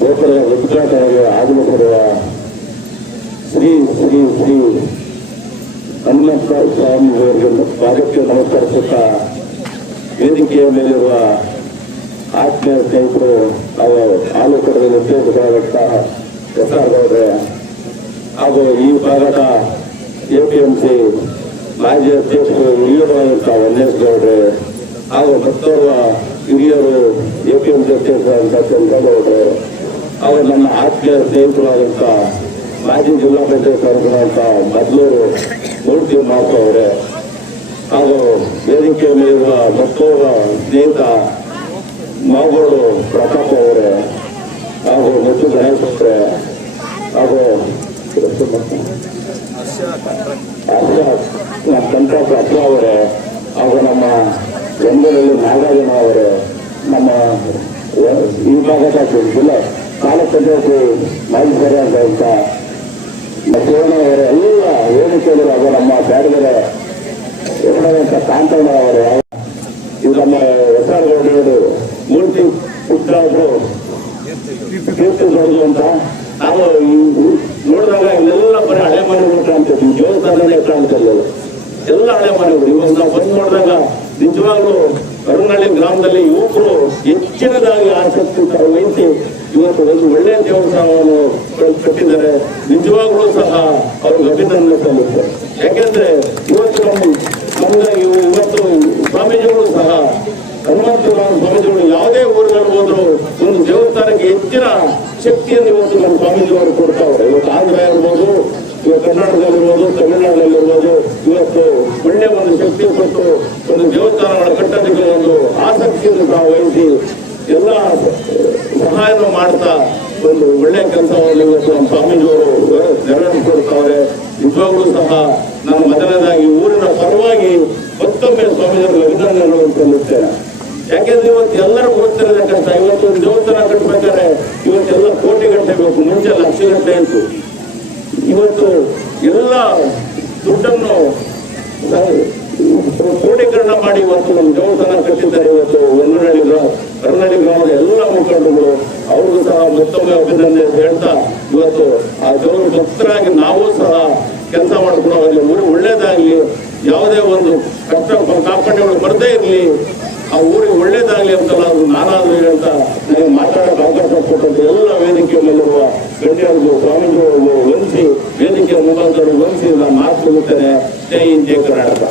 ಗೋಪುರ ಉದ್ಘಾಟನೆಗೆ ಆಗಮಿಸಿರುವ ಶ್ರೀ ಶ್ರೀ ಶ್ರೀ ಹನುಮಂತ ಸ್ವಾಮಿಯವರಿಗೆ ಪಾದಕ್ಕೆ ನಮಸ್ಕರಿಸುತ್ತಾ ವೇದಿಕೆಯ ಮೇಲಿರುವ ಆತ್ಮೀಯ ಸ್ನೇಹಿತರು ನಾವು ಆಲೂಕಡದ ನಿರ್ದೇಶಕರಾದಂತಹ SR ಗೌಡ್ರೆ ಹಾಗೂ ಈ ಭಾಗದ APMC ಮಾಜಿ ಅಧ್ಯಕ್ಷರು ಹಿರಿಯರಾದಂತಹ ವನ್ನೇಶ್ ಗೌಡ್ರೆ ಹಾಗೂ ಮತ್ತೋರ್ವ ಹಿರಿಯರು APMC ಅಧ್ಯಕ್ಷರಾದಂತಹ ಚಂದ್ರಗೌಡ್ರೆ ಹಾಗೂ ನಮ್ಮ ಆತ್ಮೀಯ ಸ್ನೇಹಿತರಾದಂಥ ಮಾಜಿ ಜಿಲ್ಲಾ ಪಂಚಾಯತ್ ಸದಸ್ಯರಾದಂಥ ಮದ್ಲೂರು ಮೂರ್ತಿ ಮಾಸ ಅವರೇ ಹಾಗೂ ವೇದಿಕೆ ಮೇಲಿರುವ ಮತ್ತೋರ್ವ ಸ್ನೇಹಿತ ಮಾಗೋಡು ಪ್ರತಾಪ್ ಅವರೇ ಹಾಗೂ ಮುತ್ತು ಗಣೇಶ್ ಅವರೇ ಹಾಗೂ ಕಂಠಾಪ ಅಪ್ಪ ಅವರೇ ಹಾಗೂ ನಮ್ಮ ಬೆಂಗಳೂರಲ್ಲಿ ನಾಗಾರ್ಜುನ ಅವರೇ ನಮ್ಮ ಈ ಭಾಗದ ಜಿಲ್ಲಾ ತಾಲೂಕು ಪಂಚಾಯತಿ ಮಾಜಿ ಸರಿಯಾದಂಥ ಮತ್ತೋಣ ಅವರೇ ಎಲ್ಲ ವೇದಿಕೆಯಲ್ಲಿ ಹಾಗೂ ನಮ್ಮ ಬ್ಯಾಡಗರ ಎರಡನೇಂಥ ಕಾಂತಣ್ಣ ಅವರೇ ಇದು ನಮ್ಮ SR ಗೌಡರು ಮೂರ್ತಿ ಪುತ್ರ ಅವರು ತೀರ್ಥದವರು ಅಂತ ನಾವು ನೋಡಿದಾಗ ಇಲ್ಲೆಲ್ಲ ಬರೀ ಹಳೆ ಮನೆಗಳು ಕಾಣ್ತಿದ್ವಿ, ದೇವಸ್ಥಾನನೇ ಕಾಣ್ತಿರ್ಲಿಲ್ಲ, ಎಲ್ಲ ಹಳೆ ಮನೆಗಳು. ಇವಾಗ ನಾವು ಬಂದು ನೋಡಿದಾಗ ನಿಜವಾಗ್ಲೂ ಕರುನಹಳ್ಳಿ ಗ್ರಾಮದಲ್ಲಿ ಯುವಕರು ಹೆಚ್ಚಿನದಾಗಿ ಆಸಕ್ತಿ ವಹಿಸಿ ಇವತ್ತು ಒಂದು ಒಳ್ಳೆಯ ದೇವಸ್ಥಾನವನ್ನು ಕಟ್ಟಿದ್ದಾರೆ. ನಿಜವಾಗ್ಲೂ ಸಹ ಅವ್ರಿಗೆ ಅಭಿನಂದನೆ ಸಲ್ಲಿಸ್ತಾರೆ. ಯಾಕೆಂದ್ರೆ ಇವತ್ತು ನಮ್ಗೆ ಇವತ್ತು ಸ್ವಾಮೀಜಿಗಳು ಸಹ ಹನುಮಂತ ಸ್ವಾಮೀಜಿಗಳು ಯಾವುದೇ ಊರುಗಳು ಹೋದ್ರು ಒಂದು ದೇವಸ್ಥಾನಕ್ಕೆ ಹೆಚ್ಚಿನ ಶಕ್ತಿಯನ್ನು ಇವತ್ತು ನಮ್ಮ ಸ್ವಾಮೀಜಿಯವರು ಕೊಡ್ತಾವ್ರೆ. ಇವತ್ತು ಆಂಧ್ರ ಇರ್ಬೋದು, ಇವತ್ತು ಕರ್ನಾಟಕದಲ್ಲಿರ್ಬೋದು, ತಮಿಳುನಾಡಲ್ಲಿರ್ಬೋದು, ಇವತ್ತು ಒಳ್ಳೆ ಒಂದು ಶಕ್ತಿ ಕೊಟ್ಟು ಒಂದು ದೇವಸ್ಥಾನಗಳ ಕಟ್ಟೋದಕ್ಕೆ ಒಂದು ಆಸಕ್ತಿಯನ್ನು ತಾವು ವಹಿಸಿ ಎಲ್ಲ ಸಹಾಯವನ್ನು ಮಾಡ್ತಾ ಒಂದು ಒಳ್ಳೆಯ ಕೆಲಸವನ್ನು ಇವತ್ತು ನಮ್ಮ ಸ್ವಾಮೀಜಿಯವರು ನೆರವೇರಿಸಿಕೊಡ್ತಾವ್ರೆ. ನಿಜವಾಗ್ಲೂ ಸಹ ನಾನು ಮೊದಲನೇದಾಗಿ ಊರಿನ ಪರವಾಗಿ ಮತ್ತೊಮ್ಮೆ ಸ್ವಾಮೀಜಿಯವರಿಗೆ ಅಭಿನಂದನೆಗಳನ್ನು ಸಲ್ಲಿಸ್ತೇನೆ. ಯಾಕೆಂದ್ರೆ ಇವತ್ತು ಎಲ್ಲರೂ ಓದ್ತಿರೋದೇ ಕಷ್ಟ. ಇವತ್ತು ಒಂದು ದೇವಸ್ಥಾನ ಕಟ್ಟಬೇಕಾದ್ರೆ ಇವತ್ತೆಲ್ಲ ಕೋಟಿ ಗಂಟೆ ಬೇಕು, ಮುಂಚೆ ಲಕ್ಷ ಗಂಟೆ ಇತ್ತು. ಇವತ್ತು ಎಲ್ಲ ದುಡ್ಡನ್ನು ಕ್ರೋಢೀಕರಣ ಮಾಡಿ ಇವತ್ತು ನಮ್ಮ ದೇವಸ್ಥಾನ ಕಟ್ಟಿದ್ದಾರೆ. ಇವತ್ತು ಕರ್ನಾಟಕ ಗ್ರಾಮದ ಎಲ್ಲ ಮುಖಂಡರುಗಳು ಅವ್ರಿಗೂ ಸಹ ಮತ್ತೊಮ್ಮೆ ಅಭಿನಂದನೆ ಹೇಳ್ತಾ ಇವತ್ತು ಆ ದೇವರ ಭಕ್ತರಾಗಿ ನಾವು ಸಹ ಕೆಲಸ ಮಾಡ್ಕೊಂಡು ಅವರಲ್ಲಿ ಊರು ಒಳ್ಳೇದಾಗ್ಲಿ, ಯಾವುದೇ ಒಂದು ಕಷ್ಟ ಕಾರ್ಪಣ್ಯಗಳು ಬರದೇ ಇರಲಿ, ಆ ಊರಿಗೆ ಒಳ್ಳೇದಾಗ್ಲಿ ಅಂತಲ್ಲ ಅದು ನಾನಾದ್ರೂ ಹೇಳ್ತಾ ನನಗೆ ಮಾತಾಡೋಕೆ ಅವಕಾಶ ಕೊಟ್ಟಂತೆ ಎಲ್ಲ ವೇದಿಕೆ ಮೇಲಿರುವ ಗಣ್ಯರಿಗೂ ಸ್ವಾಮೀಜಿಗಳಿಗೂ ವಂದಿಸಿ ವೇದಿಕೆಯ ಮುಖಾಂತರ ವಂದಿಸಿ ನಾನು ಮಾತು ಮುಗಿಸ್ತೇನೆ. ಜೈ ಹಿಂದ್, ಜೈ ಕರ್ನಾಟಕ.